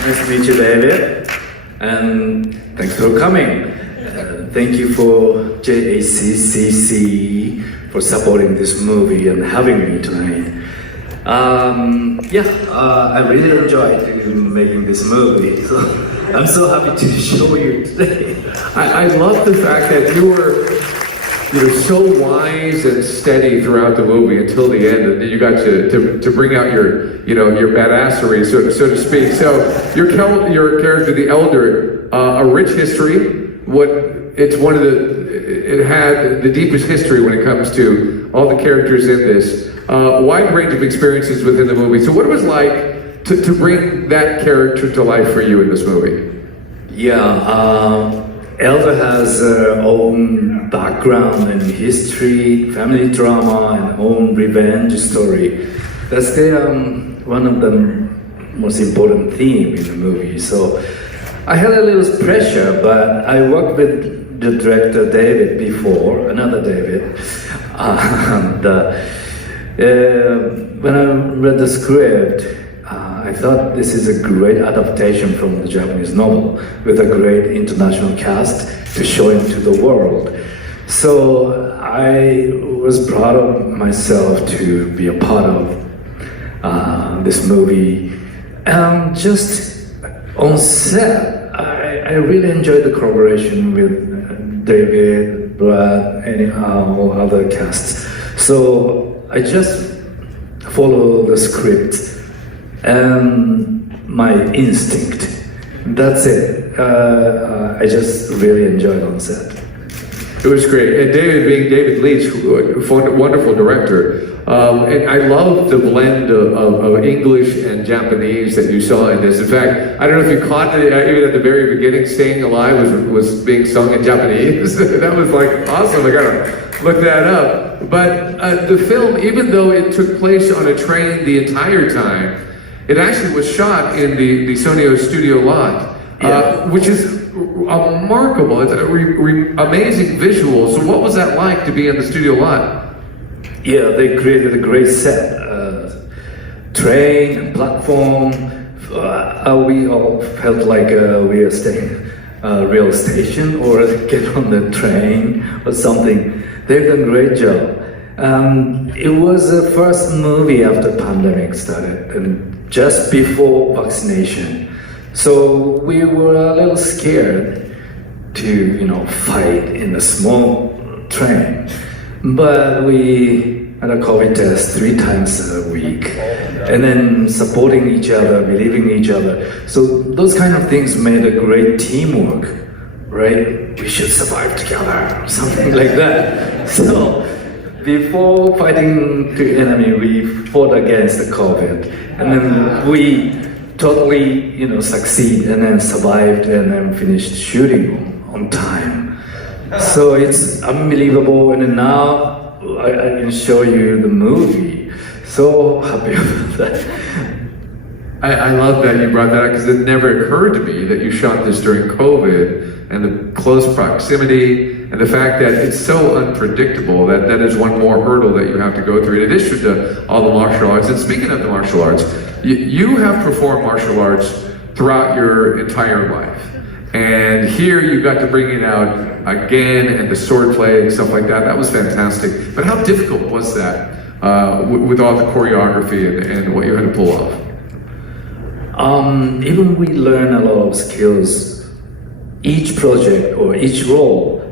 Nice to meet you, David, and thanks for coming. Thank you for JACCC for supporting this movie and having me tonight. I really enjoyed making this movie, so I'm so happy to show you today. I love the fact that you were so wise and steady throughout the movie until the end, and then you got to bring out your badassery, so to speak. So your character, the elder, a rich history. It had the deepest history when it comes to all the characters in this. Wide range of experiences within the movie. So what it was like to bring that character to life for you in this movie? Elder has her own background and history, family drama, and own revenge story. That's one of the most important theme in the movie. So I had a little pressure, but I worked with the director David before, another David, and when I read the script, I thought this is a great adaptation from the Japanese novel with a great international cast to show it to the world. So I was proud of myself to be a part of this movie. And just on set, I really enjoyed the collaboration with David, Brad, and all other casts. So I just follow the script and my instinct. That's it. I just really enjoyed on set. It was great. And David, being David Leitch, wonderful director. And I love the blend of English and Japanese that you saw in this. In fact, I don't know if you caught it, even at the very beginning, Staying Alive was being sung in Japanese. That was like awesome. I gotta look that up. But the film, even though it took place on a train the entire time, it actually was shot in the Sonio studio lot, which is remarkable. It's amazing visual. So what was that like to be in the studio lot? Yeah, they created a great set. Train and platform. We all felt like we are staying real station or get on the train or something. They've done a great job. It was the first movie after pandemic started and just before vaccination. So we were a little scared to, fight in a small train. But we had a COVID test 3 times a week, and then supporting each other, believing in each other. So those kind of things made a great teamwork, right? We should survive together, or something like that. So before fighting the enemy, we fought against the COVID, and then we totally, succeed, and then survived, and then finished shooting on time. So it's unbelievable, and now I can show you the movie. So happy about that. I love that you brought that up because it never occurred to me that you shot this during COVID and the close proximity and the fact that it's so unpredictable that is one more hurdle that you have to go through in addition to all the martial arts. And speaking of the martial arts, you have performed martial arts throughout your entire life. And here you got to bring it out again, and the sword play and stuff like that. That was fantastic. But how difficult was that with all the choreography and what you had to pull off? Even we learn a lot of skills. Each project or each role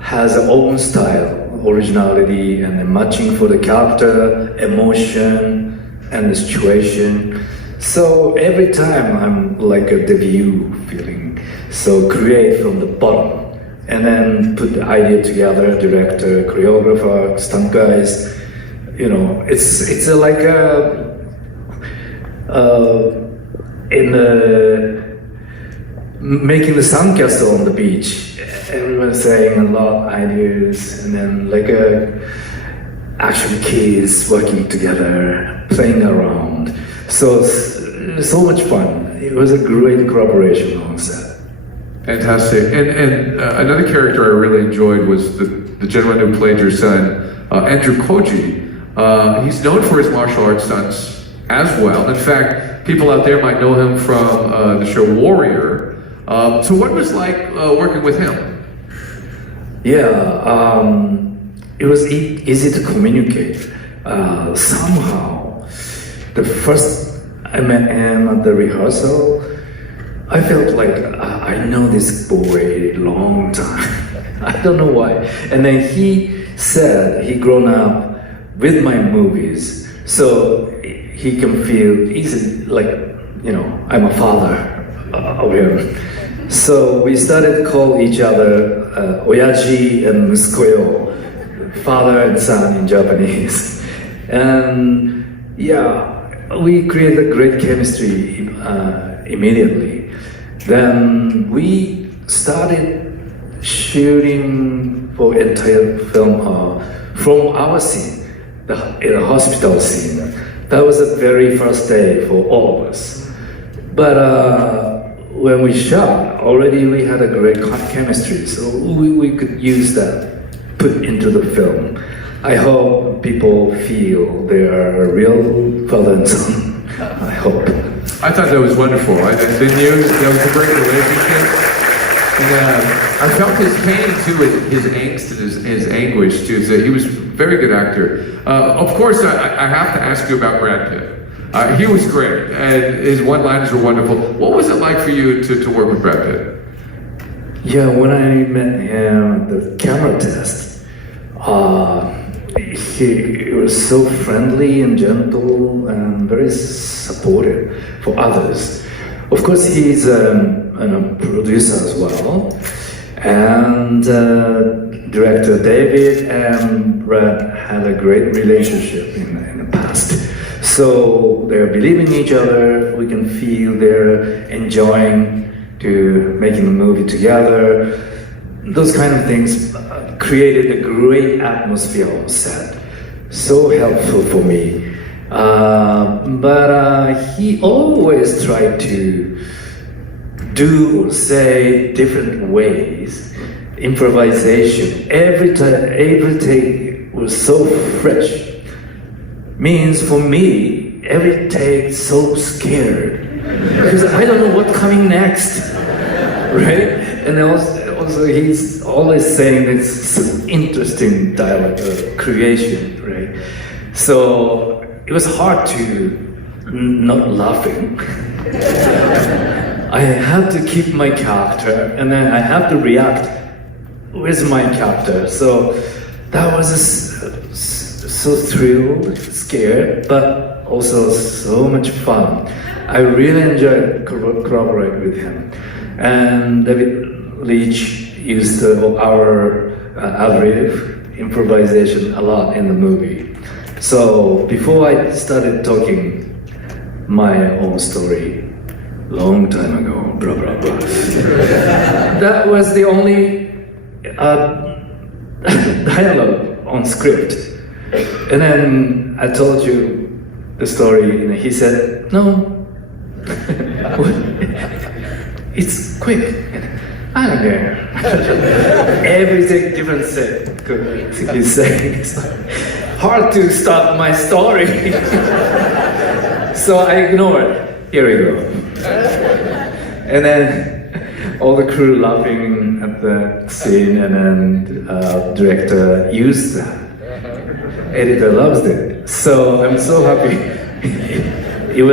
has its own style, originality, and the matching for the character, emotion, and the situation. So every time I'm like a debut feeling. So create from the bottom and then put the idea together, director, choreographer, stunt guys. It's like making the sandcastle on the beach. Everyone's saying a lot of ideas, and then like action kids working together, playing around. So much fun. It was a great collaboration on set. Fantastic. And another character I really enjoyed was the gentleman who played your son, Andrew Koji. He's known for his martial arts stunts as well. In fact, people out there might know him from the show Warrior. So what was like working with him? Yeah, it was easy to communicate. Somehow, the first I met him at the rehearsal, I felt like I know this boy a long time. I don't know why. And then he said he grown up with my movies, so he can feel easy, like, you know, I'm a father of him. So we started to call each other oyaji and musukoyo, father and son in Japanese. And yeah, we created great chemistry immediately. Then we started shooting for entire film from our scene, in a hospital scene. That was the very first day for all of us. But when we shot, already we had a great chemistry, so we could use that, put into the film. I hope people feel they are a real father and son. I hope. I thought that was wonderful. Didn't you? That was a great relationship. And I felt his pain too, his angst and his anguish too. So he was a very good actor. Of course, I have to ask you about Brad Pitt. He was great, and his one-liners were wonderful. What was it like for you to work with Brad Pitt? Yeah, when I met him at the camera test, he was so friendly and gentle and very supportive for others. Of course, he's a producer as well, and director David and Brad had a great relationship in the past. So they're believing each other. We can feel they're enjoying to making a movie together. Those kind of things created a great atmosphere on set. So helpful for me. But he always tried to do or say different ways. Improvisation. Every take was so fresh. Means for me, every take so scared because I don't know what's coming next, right? And also he's always saying this interesting dialogue creation, right? So it was hard to not laughing. I have to keep my character, and then I have to react with my character. So that was so thrilled, scared, but also so much fun. I really enjoyed collaborating with him. And David Leitch used our adlib improvisation a lot in the movie. So before I started talking my own story, long time ago, blah blah blah. That was the only dialogue on script. And then I told you the story, and he said, "No, it's quick. I don't care." Everything different said. He's saying it's hard to start my story. So I ignored. Here we go. And then all the crew laughing at the scene, and then director used that. Editor loves it. So I'm so happy. It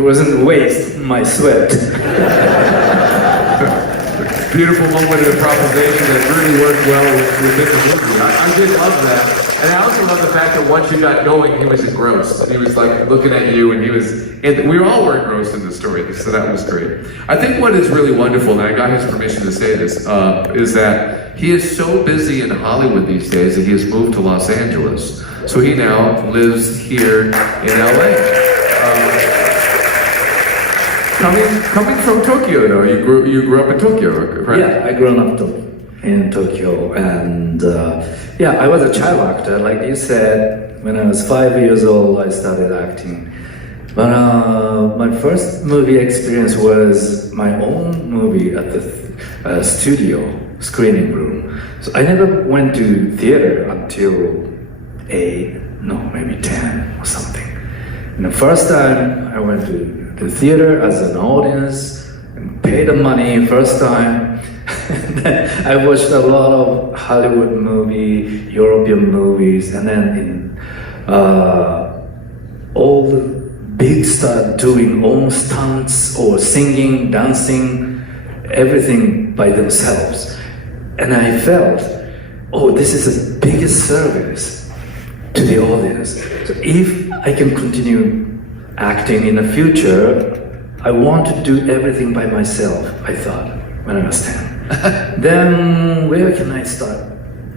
wasn't waste my sweat. Beautiful moment of improvisation that really worked well within the movie. I did love that. And I also love the fact that once you got going, he was engrossed. He was like looking at you, and we all were engrossed in the story, so that was great. I think what is really wonderful, and I got his permission to say this, is that he is so busy in Hollywood these days that he has moved to Los Angeles. So he now lives here in LA. Coming from Tokyo, though, you grew up in Tokyo, right? Yeah, I grew up in Tokyo, and I was a child actor, like you said. When I was 5 years old, I started acting. But my first movie experience was my own movie at the studio screening room. So I never went to theater until 8, no, maybe 10 or something. And the first time I went to the theater as an audience and paid the money first time. I watched a lot of Hollywood movie, European movies, and then in all the big stars doing own stunts or singing, dancing, everything by themselves. And I felt, oh, this is the biggest service to the audience. So if I can continue acting in the future, I want to do everything by myself, I thought, when I was 10. Then where can I start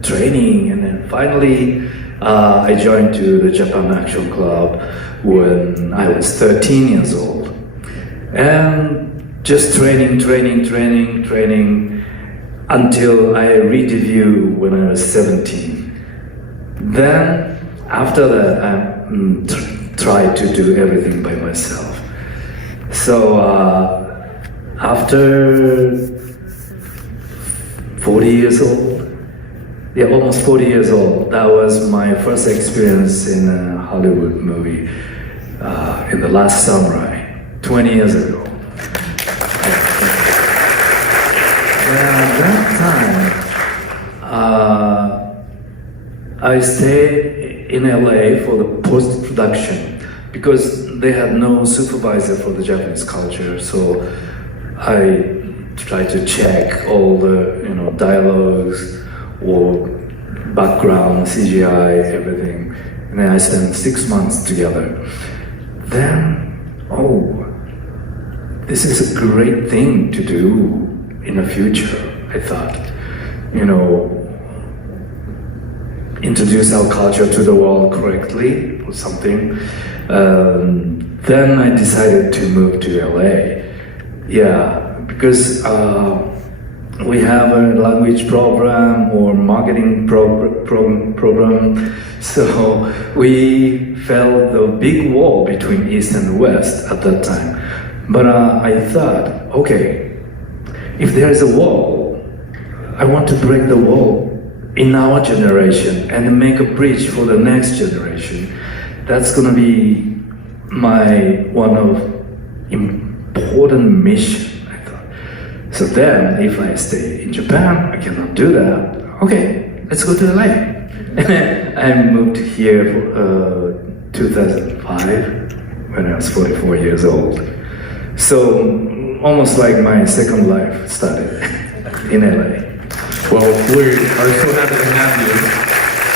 training? And then finally, I joined to the Japan Action Club when I was 13 years old. And just training until I redebut when I was 17. Then, after that, I tried to do everything by myself. So, after 40 years old, yeah, almost 40 years old, that was my first experience in a Hollywood movie, in The Last Samurai, 20 years ago. At that time, I stayed in LA for the post-production because they had no supervisor for the Japanese culture. So I tried to check all the dialogues or background, CGI, everything. And then I spent 6 months together. Then, oh, this is a great thing to do in the future, I thought. Introduce our culture to the world correctly or something. Then I decided to move to LA. Yeah, because we have a language program or marketing program. So we felt the big wall between East and West at that time. But I thought, okay, if there is a wall, I want to break the wall in our generation and make a bridge for the next generation. That's gonna be my one of important mission, I thought. So then, if I stay in Japan, I cannot do that. Okay, let's go to LA. I moved here for 2005 when I was 44 years old. So almost like my second life started in LA. Well, we are so happy to have you,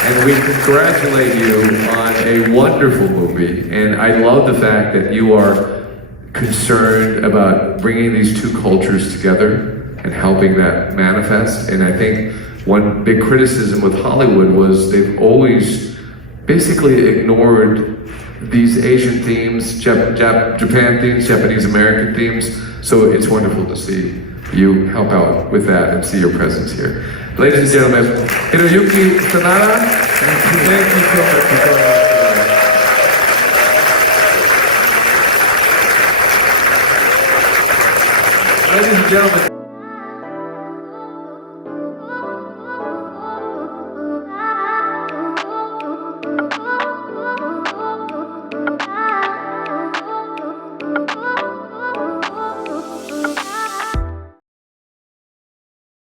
and we congratulate you on a wonderful movie. And I love the fact that you are concerned about bringing these two cultures together and helping that manifest. And I think one big criticism with Hollywood was they've always basically ignored these Asian themes, Japan themes, Japanese American themes. So it's wonderful to see you help out with that and see your presence here. Ladies and gentlemen, Hiroyuki Sanada, thank you so much for coming out today. Ladies and gentlemen.